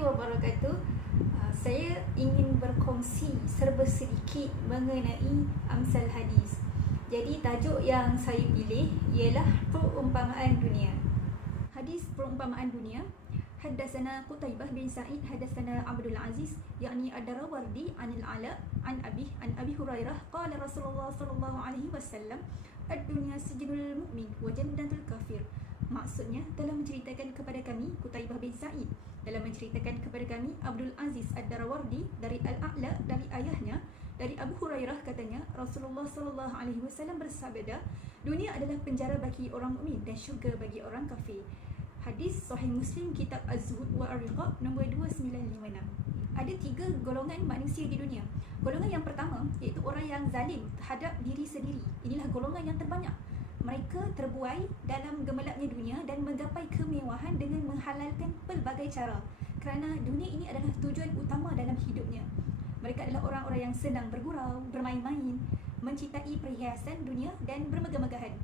warahmatullahi wabarakatuh. Saya ingin berkongsi serba sedikit mengenai amsal hadis. Jadi tajuk yang saya pilih ialah perumpamaan dunia. Hadis perumpamaan dunia. Haddatsana Qutaibah bin Sa'id haddatsana Abdul Aziz yakni Ad-Darawardi anil Ala an Abi Hurairah qala Rasulullah sallallahu alaihi wasallam ad-dunya sijnul mu'min wa jannatul kafir. Maksudnya dalam menceritakan kepada kami Qutaibah bin Sa'id, dalam menceritakan kepada kami Abdul Aziz Ad-Darawardi dari Al-A'la dari ayahnya dari Abu Hurairah katanya Rasulullah sallallahu alaihi wasallam bersabda, dunia adalah penjara bagi orang mukmin dan syurga bagi orang kafir. Hadis Sahih Muslim kitab Az-Zuhud wa Ar-Riqaq nombor 2956. Ada 3 golongan manusia di dunia. Golongan yang pertama iaitu orang yang zalim terhadap diri sendiri. Inilah golongan yang terbanyak. Mereka terbuai dalam gemerlapnya dunia dan menggapai kemewahan dengan menghalalkan pelbagai cara, kerana dunia ini adalah tujuan utama dalam hidupnya. Mereka adalah orang-orang yang senang bergurau, bermain-main, mencintai perhiasan dunia dan bermegah-megahan.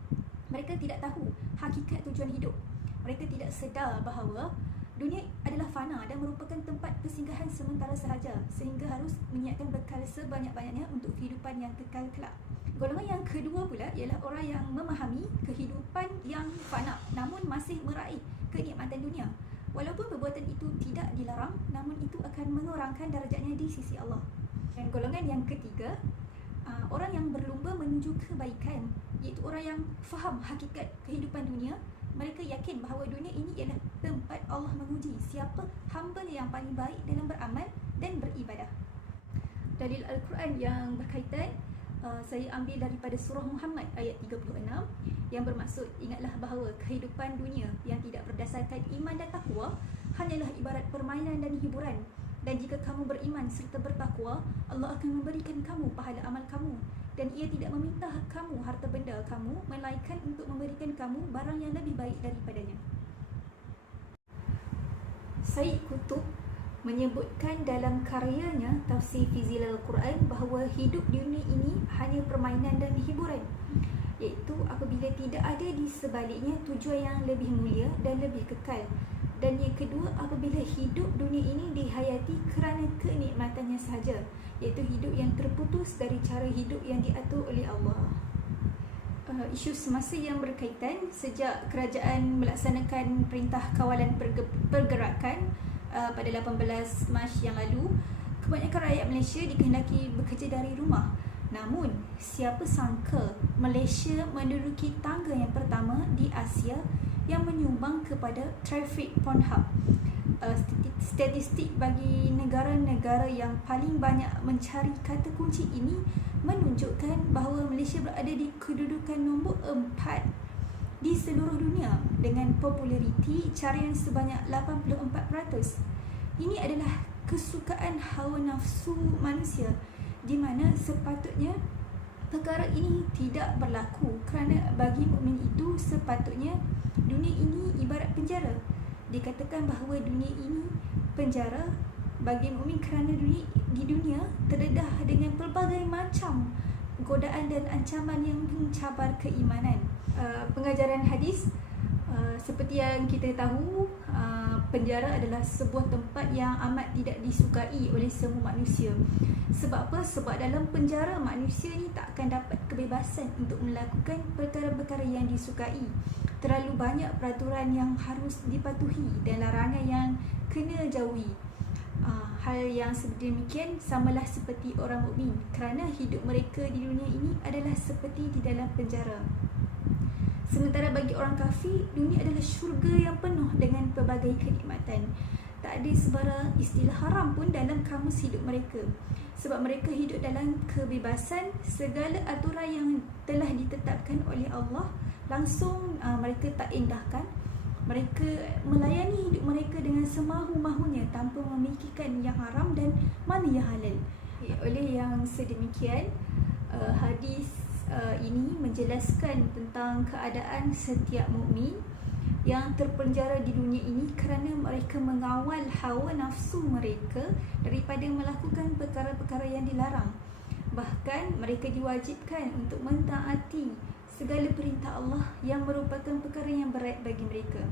Mereka tidak tahu hakikat tujuan hidup. Mereka tidak sedar bahawa dunia adalah fana dan merupakan tempat persinggahan sementara sahaja, sehingga harus menyiapkan bekal sebanyak-banyaknya untuk kehidupan yang kekal kelak. Golongan yang kedua pula ialah orang yang memahami kehidupan yang fana namun masih meraih kenikmatan dunia. Walaupun perbuatan itu tidak dilarang, namun itu akan mengurangkan darjatnya di sisi Allah. Dan golongan yang ketiga, orang yang berlumba menuju kebaikan, iaitu orang yang faham hakikat kehidupan dunia. Mereka yakin bahawa dunia ini ialah tempat Allah menguji siapa hamba-Nya yang paling baik dalam beramal dan beribadah. Dalil Al-Quran yang berkaitan saya ambil daripada surah Muhammad ayat 36 yang bermaksud, ingatlah bahawa kehidupan dunia yang tidak berdasarkan iman dan takwa hanyalah ibarat permainan dan hiburan. Dan jika kamu beriman serta bertakwa, Allah akan memberikan kamu pahala amal kamu, dan ia tidak meminta kamu harta benda kamu, melainkan untuk memberikan kamu barang yang lebih baik daripadanya. Said Qutb menyebutkan dalam karyanya Tafsir fi Zilal Quran bahawa hidup dunia ini hanya permainan dan hiburan, iaitu apabila tidak ada di sebaliknya tujuan yang lebih mulia dan lebih kekal. Dan yang kedua, apabila hidup dunia ini dihayati kerana kenikmatannya sahaja, iaitu hidup yang terputus dari cara hidup yang diatur oleh Allah. Isu semasa yang berkaitan sejak kerajaan melaksanakan perintah kawalan pergerakan pada 18 Mac yang lalu, kebanyakan rakyat Malaysia dikehendaki bekerja dari rumah. Namun, siapa sangka Malaysia menduduki tangga yang pertama di Asia yang menyumbang kepada trafik Pornhub. Statistik bagi negara-negara yang paling banyak mencari kata kunci ini menunjukkan bahawa Malaysia berada di kedudukan nombor 4 di seluruh dunia dengan populariti carian sebanyak 84%. Ini adalah kesukaan hawa nafsu manusia, di mana sepatutnya perkara ini tidak berlaku, kerana bagi mukmin itu sepatutnya dunia ini ibarat penjara. Dikatakan bahawa dunia ini penjara bagi mukmin kerana di dunia terdedah dengan pelbagai macam godaan dan ancaman yang mencabar keimanan. Pengajaran hadis, seperti yang kita tahu, penjara adalah sebuah tempat yang amat tidak disukai oleh semua manusia. Sebab apa? Sebab dalam penjara manusia ni tak akan dapat kebebasan untuk melakukan perkara-perkara yang disukai. Terlalu banyak peraturan yang harus dipatuhi dan larangan yang kena jauhi. Hal yang sedemikian samalah seperti orang mukmin, kerana hidup mereka di dunia ini adalah seperti di dalam penjara. Sementara bagi orang kafir, dunia adalah syurga yang penuh dengan pelbagai kenikmatan. Tak ada sebarang istilah haram pun dalam kamus hidup mereka, sebab mereka hidup dalam kebebasan. Segala aturan yang telah ditetapkan oleh Allah langsung mereka tak indahkan. Mereka melayani hidup mereka dengan semahu-mahunya tanpa memikirkan yang haram dan mana yang halal. Oleh yang sedemikian, hadis ini menjelaskan tentang keadaan setiap mukmin yang terpenjara di dunia ini kerana mereka mengawal hawa nafsu mereka daripada melakukan perkara-perkara yang dilarang. Bahkan mereka diwajibkan untuk mentaati segala perintah Allah yang merupakan perkara yang berat bagi mereka.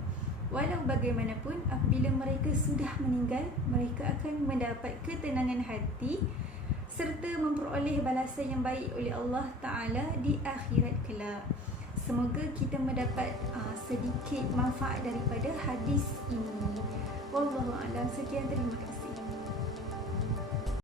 Walau bagaimanapun, apabila mereka sudah meninggal, mereka akan mendapat ketenangan hati serta memperoleh balasan yang baik oleh Allah Ta'ala di akhirat kelak. Semoga kita mendapat sedikit manfaat daripada hadis ini. Wallahu a'lam. Sekian, terima kasih.